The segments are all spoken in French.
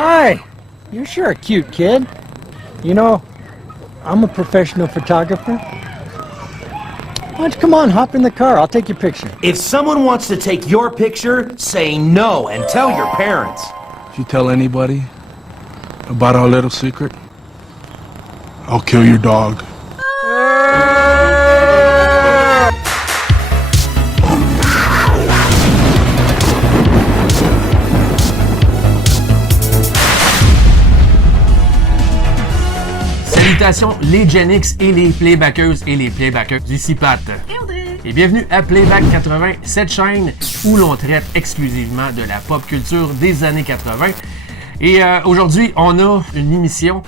Hi! You're sure a cute kid. You know, I'm a professional photographer. Why don't you come on, hop in the car, I'll take your picture. If someone wants to take your picture, say no and tell your parents. If you tell anybody about our little secret, I'll kill your dog. Salutations les Gen X et les playbackeuses et les playbackers. Ici Pat. Et Audrey. Et bienvenue à Playback 80, cette chaîne où l'on traite exclusivement de la pop culture des années 80. Et aujourd'hui, on a une émission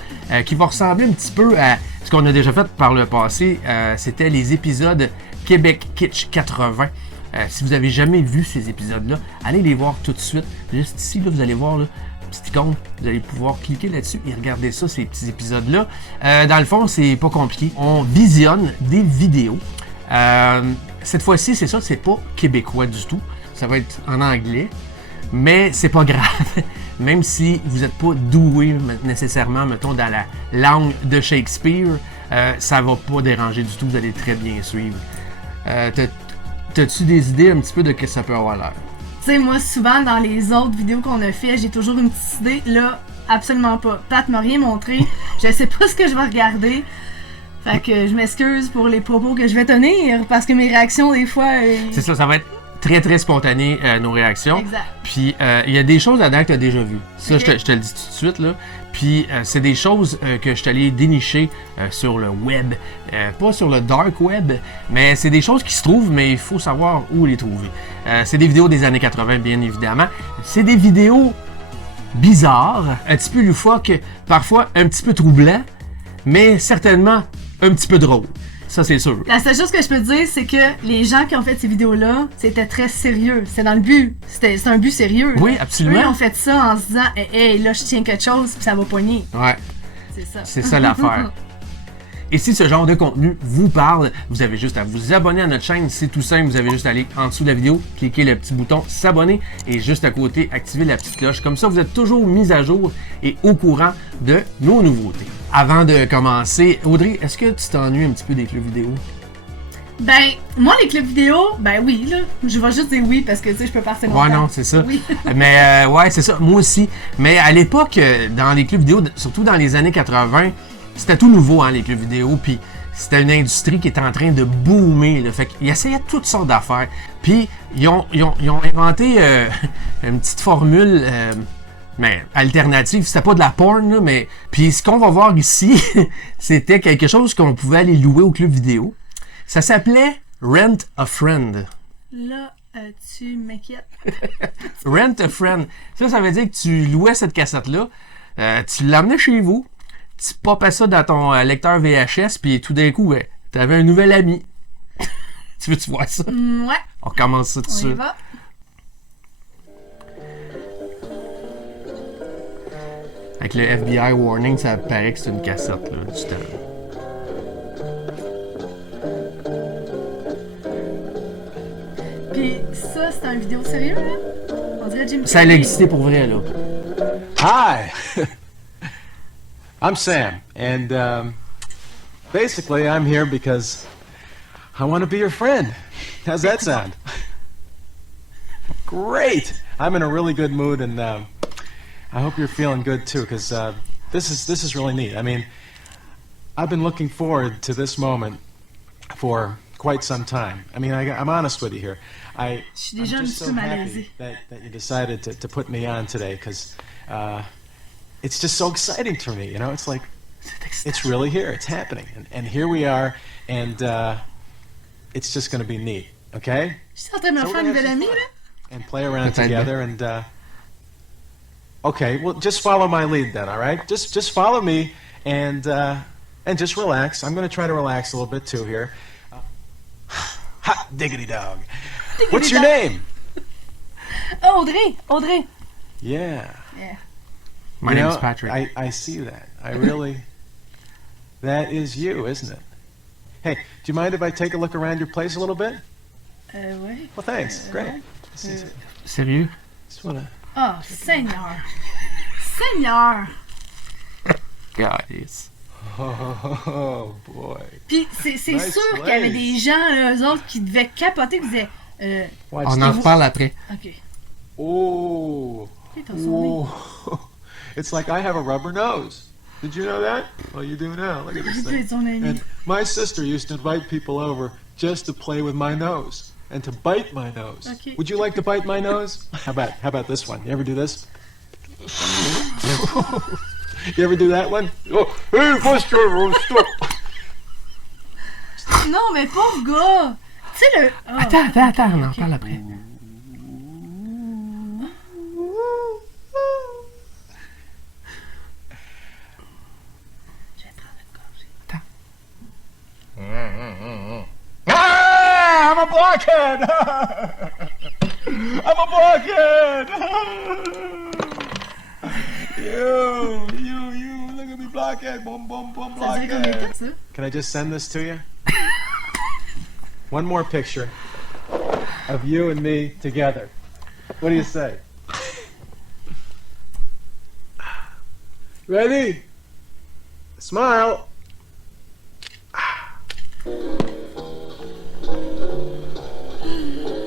qui va ressembler un petit peu à ce qu'on a déjà fait par le passé. C'était les épisodes Québec Kitsch 80. Si vous n'avez jamais vu ces épisodes-là, allez les voir tout de suite. Juste ici, là, vous allez voir là, petite icône, vous allez pouvoir cliquer là-dessus et regarder ça, ces petits épisodes-là. Dans le fond, c'est pas compliqué. On visionne des vidéos. Cette fois-ci, c'est ça, c'est pas québécois du tout. Ça va être en anglais. Mais c'est pas grave. Même si vous n'êtes pas doué nécessairement, mettons, dans la langue de Shakespeare, ça va pas déranger du tout. Vous allez très bien suivre. T'as-tu des idées un petit peu de ce que ça peut avoir l'air? Tu sais, moi, souvent, dans les autres vidéos qu'on a fait, j'ai toujours une petite idée. Là, absolument pas. Pat m'a rien montré. Je sais pas ce que je vais regarder. Fait que je m'excuse pour les propos que je vais tenir, parce que mes réactions, des fois... C'est ça, ça va être très, très spontané, nos réactions. Exact. Puis, il y a des choses là-dedans que tu as déjà vues. Ça, Okay. je te le dis tout de suite, là. Puis, c'est des choses que je suis allé dénicher sur le web. Pas sur le dark web, mais c'est des choses qui se trouvent, mais il faut savoir où les trouver. C'est des vidéos des années 80, bien évidemment. C'est des vidéos bizarres, un petit peu loufoques, parfois un petit peu troublants, mais certainement un petit peu drôles. Ça, c'est sûr. La seule chose que je peux te dire, c'est que les gens qui ont fait ces vidéos-là, c'était très sérieux. C'était dans le but. C'était un but sérieux. Oui, absolument. Eux, ils ont fait ça en se disant hey, là, je tiens quelque chose, puis ça va pogner. Ouais. C'est ça. C'est ça l'affaire. Et si ce genre de contenu vous parle, vous avez juste à vous abonner à notre chaîne. C'est tout simple. Vous avez juste à aller en dessous de la vidéo, cliquer le petit bouton s'abonner et juste à côté, activer la petite cloche. Comme ça, vous êtes toujours mis à jour et au courant de nos nouveautés. Avant de commencer, Audrey, est-ce que tu t'ennuies un petit peu des clubs vidéo? Ben, moi, les clips vidéo, ben oui, là. Je vais juste dire oui parce que, tu sais, je peux partir longtemps. Ouais, non, c'est ça. Oui. Mais ouais, c'est ça. Moi aussi. Mais à l'époque, dans les clubs vidéo, surtout dans les années 80, c'était tout nouveau, hein, les clubs vidéo. Puis c'était une industrie qui était en train de boomer. Là. Fait qu'ils essayaient toutes sortes d'affaires. Puis ils ont inventé une petite formule. Mais alternative, c'était pas de la porn, là, mais... Puis ce qu'on va voir ici, c'était quelque chose qu'on pouvait aller louer au club vidéo. Ça s'appelait Rent a Friend. Là, tu m'inquiètes. Rent a Friend. Ça veut dire que tu louais cette cassette-là, tu l'amenais chez vous, tu popais ça dans ton lecteur VHS, puis tout d'un coup, t'avais un nouvel ami. Tu veux-tu voir ça? Ouais, On commence ça tout de on y suite. va. Avec le FBI warning, ça paraît que c'est une cassette, là, du temps. Puis ça, c'est un vidéo sérieux, là? On dirait Jim Ça a Carrey. existé pour vrai, là. Hi, I'm Sam, and basically I'm here because I want to be your friend. How's that sound? Great! I'm in a really good mood, and I hope you're feeling good too, because this is really neat. I mean, I've been looking forward to this moment for quite some time. I mean, I'm honest with you here. I'm suis déjà un just petit so peu happy malaisée. that you decided to put me on today, because it's just so exciting to me. You know, it's like it's really here. It's happening, and here we are, and it's just going to be neat. Okay, Je suis en train de me So faire we're une gonna nouvelle have amie, some là? and play around Peut-être together, and okay, well, just follow my lead then. All right, just follow me, and just relax. I'm going to try to relax a little bit too here. Hot diggity dog. What's your dog. name? Oh, Audrey! Yeah. Yeah. My You name know, is Patrick. I see that. I really. That is you, isn't it? Hey, do you mind if I take a look around your place a little bit? Ouais. Well, thanks. Great. Sérieux? Just wanna. Oh, Seigneur! Seigneur! Guys. Oh boy. Puis c'est Nice sûr qu'il y avait place. des gens, là, eux autres, qui devaient capoter, qui disaient Watch On en reparle après. Ok. Oh. Ils t'ont sauvé. Whoa. It's like I have a rubber nose. Did you know that? Well, you do now. Look at this Tu thing. es ton ami. And my sister used to invite people over just to play with my nose and to bite my nose. Okay. Would you like to bite my nose? How about this one? You ever do this? You ever do that one? Oh, hey, Buster, stop. Non, mais pauvre gars! Tu sais, le. Oh. Attends, on en parle après. Je vais prendre une gorgée. Ah, I'm a blockhead! I'm a blockhead! you, look at me, blockhead, boom, boom, boom, Ça durait combien de temps, blockhead. ça? Can I just send this to you? One more picture of you and me together. What do you say? Ready? Smile.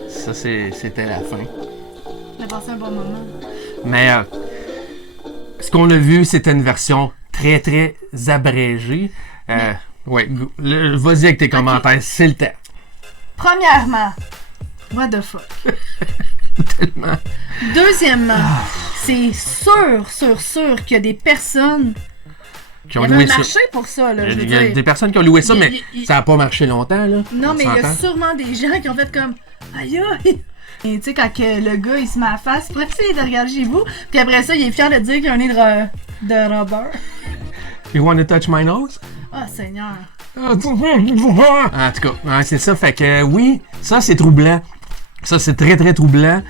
Ça, c'était la fin. On a passé un bon moment. Mais ce qu'on a vu, c'était une version très, très abrégée. Ouais, vas-y avec tes commentaires, c'est le temps. Premièrement, what the fuck? Tellement. Deuxièmement, c'est sûr qu'il y a des personnes Qui qui ont avaient loué un ça. marché pour ça, là, je veux Il y a dire. des personnes qui ont loué ça, Il- mais il- ça n'a pas marché longtemps, là. Non, On mais il y a s'entend? sûrement des gens qui ont fait comme aïe aïe. Et tu sais, quand que le gars il se met à face, pour essayer de regarder chez vous, puis après ça, il est fier de dire qu'il y a un nez de rubber. You want to touch my nose? Ah, Seigneur. En tout cas, ouais, c'est ça. Fait que oui, ça c'est troublant. Ça c'est très très troublant.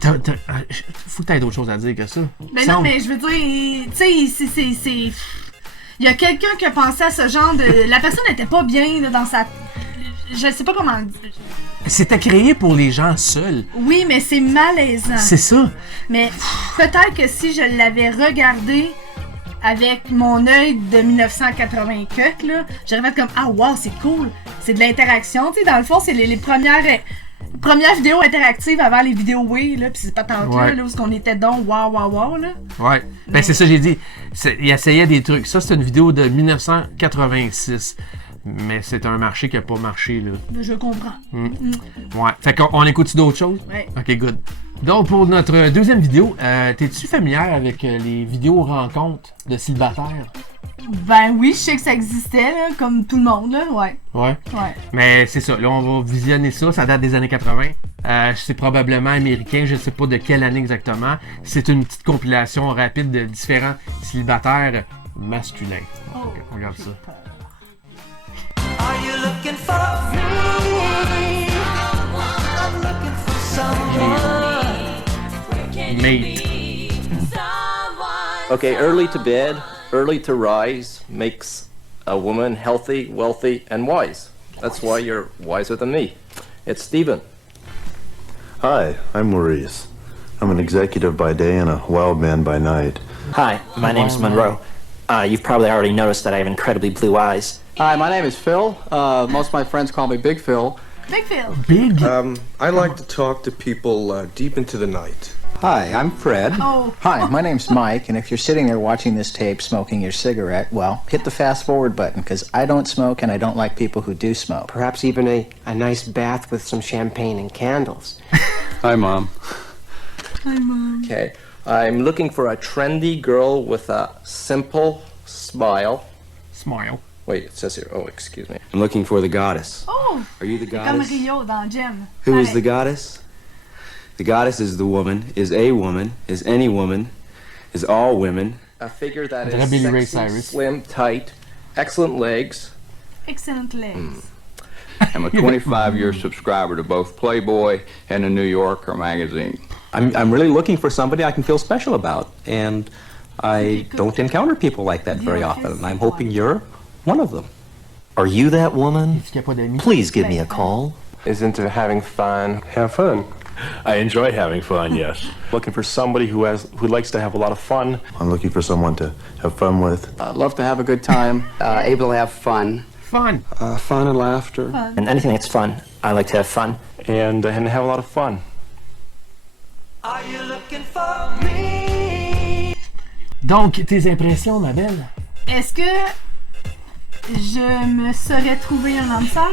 Faut que t'aies d'autres choses à dire que ça. Mais non, mais je veux dire, tu sais, c'est. Il y a quelqu'un qui a pensé à ce genre de. La personne n'était pas bien là, dans sa. Je sais pas comment le dire. C'était créé pour les gens seuls. Oui, mais c'est malaisant. C'est ça. Mais peut-être que si je l'avais regardé avec mon œil de 1980 que, là, j'aurais fait comme ah wow, c'est cool. C'est de l'interaction, tu sais, dans le fond, c'est les premières vidéos interactives avant les vidéos Wii, là, pis c'est pas tant que Ouais. là, où on était donc wow, là. Ouais. Ben c'est ça que j'ai dit. Il essayait des trucs. Ça c'est une vidéo de 1986. Mais c'est un marché qui a pas marché, là. Je comprends. Ouais. Fait qu'on écoute d'autres choses? Ouais. Ok, good. Donc, pour notre deuxième vidéo, t'es-tu familière avec les vidéos rencontres de célibataires? Ben oui, je sais que ça existait, là, comme tout le monde, là, ouais. Ouais. Ouais. Mais c'est ça, là, on va visionner ça. Ça date des années 80. C'est probablement américain, je ne sais pas de quelle année exactement. C'est une petite compilation rapide de différents célibataires masculins. Oh, On regarde ça. Are you looking for me? I'm looking for someone. Mate. Okay, early to bed, early to rise makes a woman healthy, wealthy, and wise. That's why you're wiser than me. It's Stephen. Hi, I'm Maurice. I'm an executive by day and a wild man by night. Hi, my name's Monroe. You've probably already noticed that I have incredibly blue eyes. Hi, my name is Phil. Most of my friends call me Big Phil. Big Phil. Big. I like to talk to people deep into the night. Hi, I'm Fred. Oh. Hi, my name's Mike, and if you're sitting there watching this tape smoking your cigarette, well, hit the fast forward button, because I don't smoke and I don't like people who do smoke. Perhaps even a nice bath with some champagne and candles. Hi, Mom. Hi, Mom. Okay, I'm looking for a trendy girl with a simple smile. Smile. Wait, it says here. Oh, excuse me. I'm looking for the goddess. Oh! Are you the Comme goddess? Rio dans Gem. Who is Pareil. the goddess? The goddess is the woman, is a woman, is any woman, is all women. A figure that That'd is be Ray sexy, Cyrus. slim, tight, excellent legs. Excellent legs. I'm a 25-year subscriber to both Playboy and the New Yorker magazine. I'm really looking for somebody I can feel special about, and I don't encounter people like that very often, and I'm hoping you're one of them. Are you that woman? Est-ce qu'il y a pas d'amis? Please give me a call. Is into having fun. Have fun. I enjoy having fun, yes. Looking for somebody who likes to have a lot of fun. I'm looking for someone to have fun with. Love to have a good time. Able to have fun. Fun. Fun and laughter. And anything that's fun. I like to have fun. And have a lot of fun. Are you looking for me? Donc, tes impressions, ma belle? Est-ce que je me serais trouvé un âme sœur?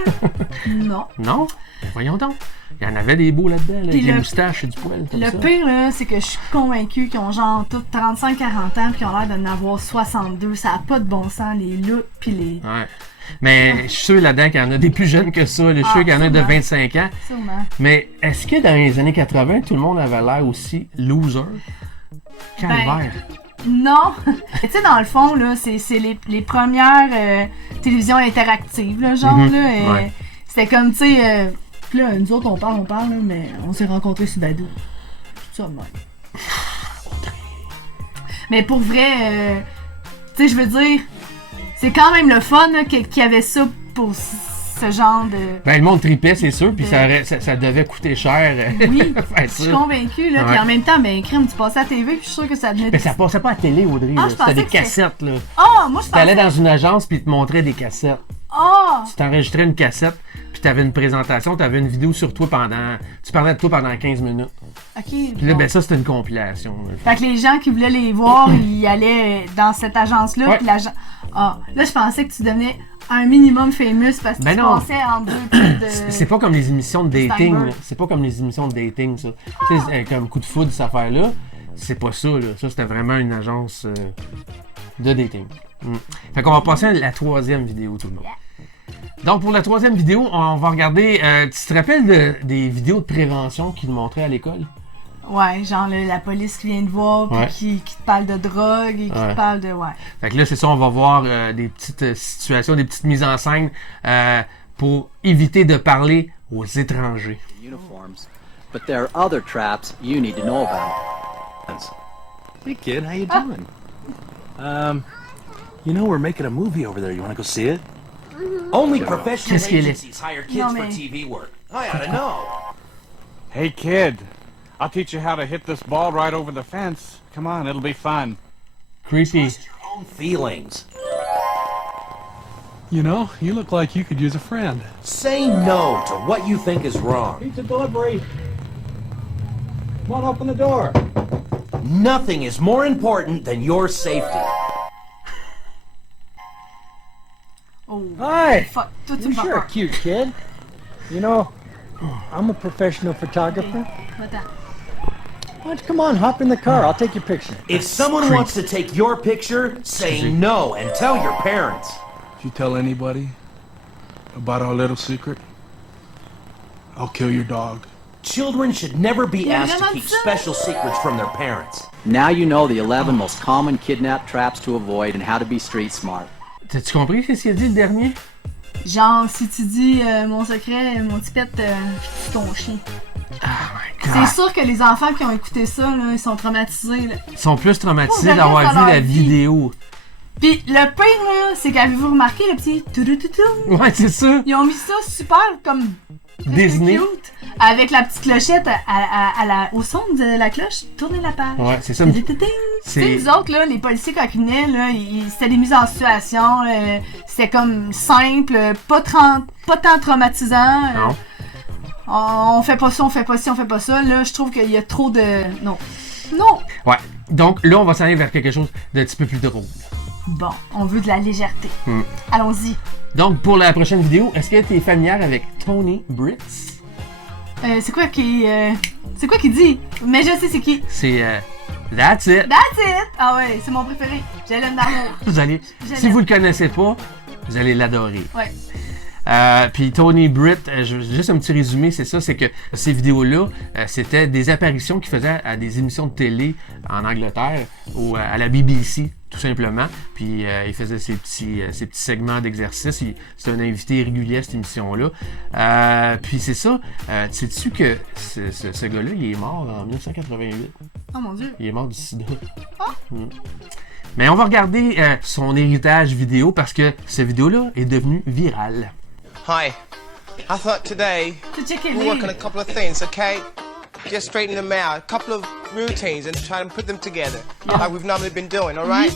Non. Non? Voyons donc. Il y en avait des beaux là-dedans, là, Puis des le- moustaches et du poil. Comme Le ça. pire, là, c'est que je suis convaincue qu'ils ont genre tous 35-40 ans puis qu'ils ont l'air d'en avoir 62. Ça a pas de bon sens, les looks puis les... Ouais. Mais je suis sûr là-dedans qu'il y en a des plus jeunes que ça. Là. Je suis sûr qu'il y en a de sûrement. 25 ans. Sûrement. Mais est-ce que dans les années 80, tout le monde avait l'air aussi loser? Calvaire. Non! Tu sais, dans le fond, là, c'est les premières télévisions interactives, là, genre, Mhm. là. Ouais. C'était comme, tu sais... Puis là, nous autres, on parle, là, mais on s'est rencontrés sur Badou. Tout ça, de même. Mais pour vrai, tu sais, je veux dire, c'est quand même le fun là, qu'il y avait ça pour ce genre de... Ben, le monde tripait, c'est sûr, puis ça devait coûter cher. Oui, faire je ça. suis convaincue, là. Puis Ouais. en même temps, ben, crème, tu passais à la TV, puis je suis sûre que ça devenait... Mais ça passait pas à la télé, Audrey. Ah, là. je pensais C'était des que c'était- cassettes, là. Ah, moi, je Tu allais pensais... dans une agence, puis ils te montraient des cassettes. Ah! Tu t'enregistrais une cassette, puis t'avais une présentation, t'avais une vidéo sur toi pendant... Tu parlais de toi pendant 15 minutes. OK. Puis là, bon. ben ça, c'était une compilation. là. Fait que les gens qui voulaient les voir, ils allaient dans cette agence-là, Ouais. puis l'agent... Ah, là, je pensais que tu devenais un minimum famous parce que Ben tu non. passais en deux pieds de... C'est pas comme les émissions de dating. Steinberg. là. C'est pas comme les émissions de dating, ça. Tu sais, comme Coup de foudre, cette affaire-là, c'est pas ça, là. Ça, c'était vraiment une agence de dating. Mm. Fait qu'on va passer à la troisième vidéo, tout le monde. Donc, pour la troisième vidéo, on va regarder... tu te rappelles des vidéos de prévention qu'ils nous montraient à l'école? Ouais, genre la police qui vient te voir, puis Ouais. qui te parle de drogue, et qui Ouais. te parle de... Ouais. Fait que là, c'est ça, on va voir des petites situations, des petites mises en scène pour éviter de parler aux étrangers. Uniforms, but there are other traps you need to know about. Hey kid, how you doing? You know we're making a movie over there. You want to go see it? Only professional Qu'est-ce qu'il est? agencies hire kids for TV work. I ought to know. Hey, kid. I'll teach you how to hit this ball right over the fence. Come on, it'll be fun. Creepy. Own feelings. You know, you look like you could use a friend. Say no to what you think is wrong. Pizza delivery. Come on, open the door. Nothing is more important than your safety. Oh, Hi. fuck. Toi, tu You're me fais sure a peur. cute kid. You know, I'm a professional photographer. Va-t'en. Why don't you come on, hop in the car. I'll take your picture. If someone wants to take your picture, say no and tell your parents. If you tell anybody about our little secret, I'll kill your dog. Children should never be Yeah, asked to that's keep so- special secrets from their parents. Now you know the 11 most common kidnap traps to avoid and how to be street smart. T'as-tu compris ce qu'il a dit le dernier? Genre, si tu dis mon secret, mon petit pet, je tue ton chien. C'est sûr que les enfants qui ont écouté ça, là, ils sont traumatisés. Là. Ils sont plus traumatisés Pour le d'avoir reste vu de la leur vie. vidéo. Puis le pire, là, c'est qu'avez-vous remarqué le petit toutou-toutou? Ouais, c'est ça. Ils ont mis ça super comme Disney. cute, avec la petite clochette au son de la cloche. Tournez la page. Ouais, c'est ça. Tu C'est- sais, nous autres, là, les policiers quand ils venaient, là, c'était des mises en situation, c'était comme simple, pas tant traumatisant. Non. On fait pas ça, on fait pas ci, on fait pas ça. Là, je trouve qu'il y a trop de... Non. Non! Ouais. Donc là, on va s'en aller vers quelque chose d'un petit peu plus drôle. Bon, on veut de la légèreté. Allons-y. Donc, pour la prochaine vidéo, est-ce que tu es familière avec Tony Britt? C'est quoi qui dit? Mais je sais c'est qui. C'est That's It. That's it! Ah ouais, c'est mon préféré. J'ai l'aime d'amour. Vous allez, Je si l'aime. vous le connaissez pas, vous allez l'adorer. Ouais. Puis Tony Britt, juste un petit résumé, c'est ça, c'est que ces vidéos-là, c'était des apparitions qu'il faisait à des émissions de télé en Angleterre ou à la BBC, tout simplement. Puis il faisait ses petits segments d'exercice. C'était un invité régulier à cette émission-là. Puis c'est ça, sais-tu que ce gars-là, il est mort en 1988. Oh mon Dieu. Il est mort du sida. Mais on va regarder son héritage vidéo parce que cette vidéo-là est devenue virale. Hi. I thought today To check it we'll work on a couple of things, okay? just straighten them out. A couple of routines and try to put them together like we've normally been doing, all right?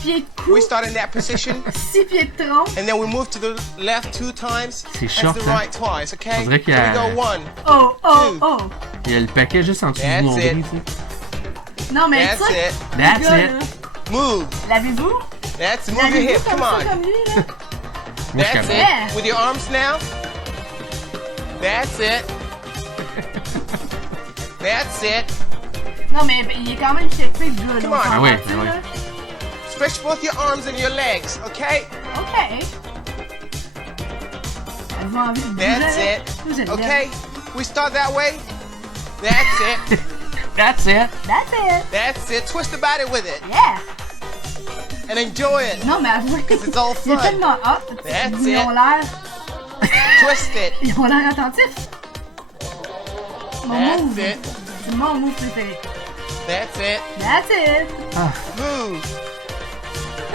We start in that position. 6 pieds de tronc. And then we move to the left 2 times. C'est short, and to the right twice, okay? On dirait qu'il y So a... we go 1, Oh, oh, 2. oh. Il y a le paquet juste en dessous du nombril, tu sais. Non, mais That's ça, it. That's gars, it. là, Move. l'avez-vous? That's it. Move your L'avez-vous hip. comme Come ça, on. comme lui, là? Moi, je That's suis it. capable. With your arms now. That's it. That's it. Non, mais il est quand même shapé, le gars, Come là. on. Ah oui, Tu sais, ah oui. là. Stretch both your arms and your legs, okay? OK. Avez-vous envie de bouger, That's là? it. Moi, je l'aime. Okay? We start that way. That's it. That's it. That's it. That's it. Twist the body with it. Yeah. And enjoy it. Non, mais avouez, Because it's all il est fun. tellement hot. That's Ils ont it. l'air... Twist it. Ils ont l'air attentifs. Mon That's move. it. C'est mon move préféré. That's it. That's it. Move.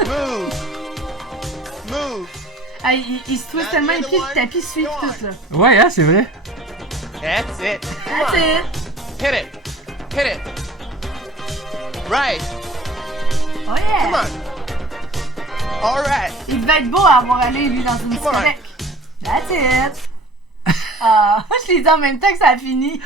Move. Move. Hey, il se twist tellement les pieds, le tapis suit tout, là. Ouais, hein, c'est vrai. That's it. That's it. Hit it. Hit it. Right. Oh yeah. Come on. All right. Il devait être beau à avoir allé, lui, dans une discothèque. That's it. Ah, je l'ai dit en même temps que ça a fini.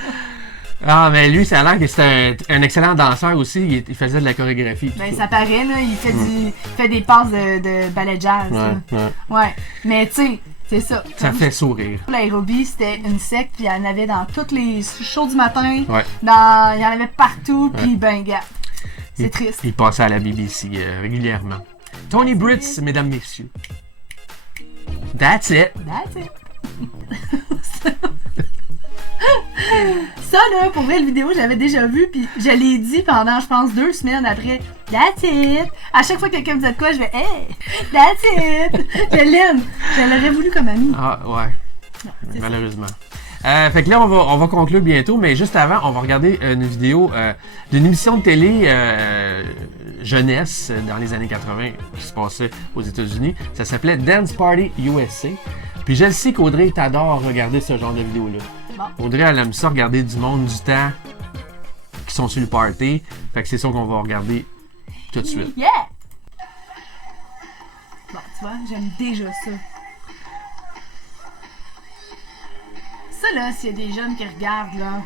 Ah, mais lui, ça a l'air que c'est un excellent danseur aussi. Il faisait de la chorégraphie. Ben, ça paraît, là. Il fait des passes de ballet jazz. Ouais, là. ouais. Ouais. Mais, tu sais, c'est ça. Ça fait sourire. L'aérobie, c'était une secte, puis il y en avait dans toutes les shows du matin. Ouais. Il y en avait partout, puis Ouais. ben, gars, c'est triste. Il passait à la BBC régulièrement. Tony Britz, mesdames, messieurs. That's it. That's it. Ça, là, pour vrai, la vidéo, je l'avais déjà vu, puis je l'ai dit pendant, je pense, 2 semaines après. That's it. À chaque fois que quelqu'un me disait de quoi, je vais, hey, that's it. Je l'aime. Je l'aurais voulu comme amie. Ah, ouais. Malheureusement. Fait que là, on va conclure bientôt, mais juste avant, on va regarder une vidéo d'une émission de télé jeunesse dans les années 80 qui se passait aux États-Unis. Ça s'appelait Dance Party USA. Puis je le sais qu'Audrey t'adore regarder ce genre de vidéo-là. Bon. Audrey, elle aime ça regarder du monde du temps qui sont sur le party. Fait que c'est ça qu'on va regarder tout de suite. Yeah! Bon, tu vois, j'aime déjà ça. Ça, là, s'il y a des jeunes qui regardent, là,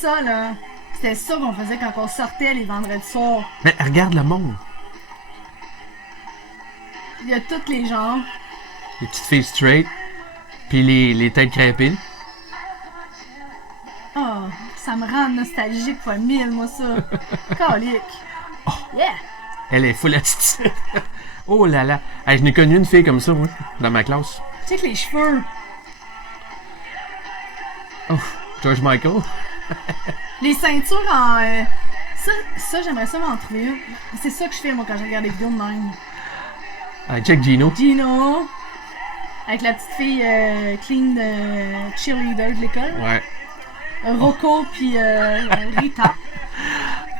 ça, là, c'était ça qu'on faisait quand on sortait les vendredis soirs. Mais regarde le monde. Il y a tous les genres. Les petites filles straight, puis les têtes crêpées. Oh, ça me rend nostalgique fois 1000, moi, ça. Calique. Yeah! Elle est full attitude. Oh là là. Hey, je n'ai connu une fille comme ça, moi, dans ma classe. Check les cheveux. Oh, George Michael. Les ceintures en... Ça, j'aimerais ça m'en trouver une. C'est ça que je fais, moi, quand je regarde des vidéos de même. Check Gino. Gino. Avec la petite fille clean de cheerleader de l'école. Ouais. Rocco puis Rita.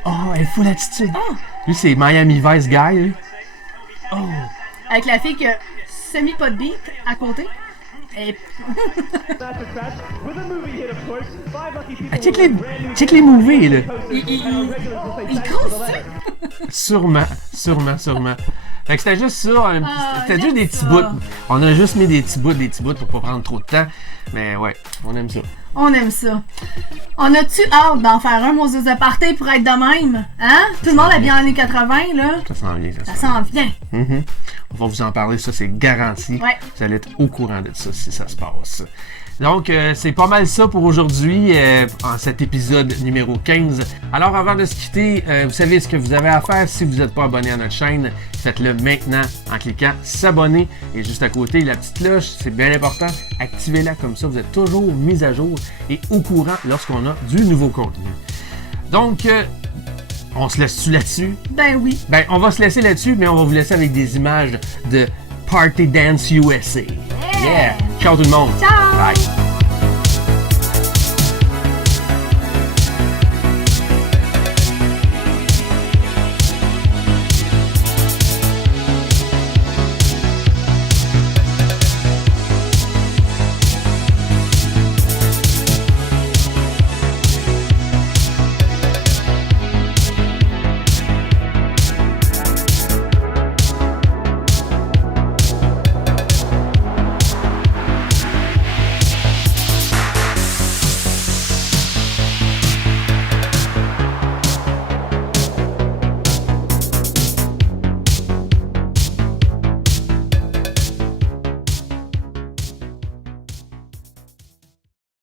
Oh, elle est full attitude. Oh. Lui, c'est Miami Vice Guy, lui. Oh. Avec la fille qui a semi pas de beat à côté. Et... Ah, check les movies, là. Il crouse-tu? Sûrement. Fait que c'était juste ça, c'était juste des petits ça. bouts. On a juste mis des petits bouts pour pas prendre trop de temps. Mais ouais, on aime ça. On aime ça. On a-tu hâte d'en faire un Moses de party pour être de même? Hein? Tout le monde a bien en années 80, là. Ça s'en vient, Ça s'en vient. Mm-hmm. On va vous en parler, ça c'est garanti. Ouais. Vous allez être au courant de ça si ça se passe. Donc, c'est pas mal ça pour aujourd'hui, en cet épisode numéro 15. Alors, avant de se quitter, vous savez ce que vous avez à faire. Si vous n'êtes pas abonné à notre chaîne, faites-le maintenant en cliquant s'abonner. Et juste à côté, la petite cloche, c'est bien important. Activez-la, comme ça, vous êtes toujours mis à jour et au courant lorsqu'on a du nouveau contenu. Donc, on se laisse-tu là-dessus? Ben oui. Ben, on va se laisser là-dessus, mais on va vous laisser avec des images de Party Dance USA. Yeah! Ciao tout le monde! Ciao! Bye!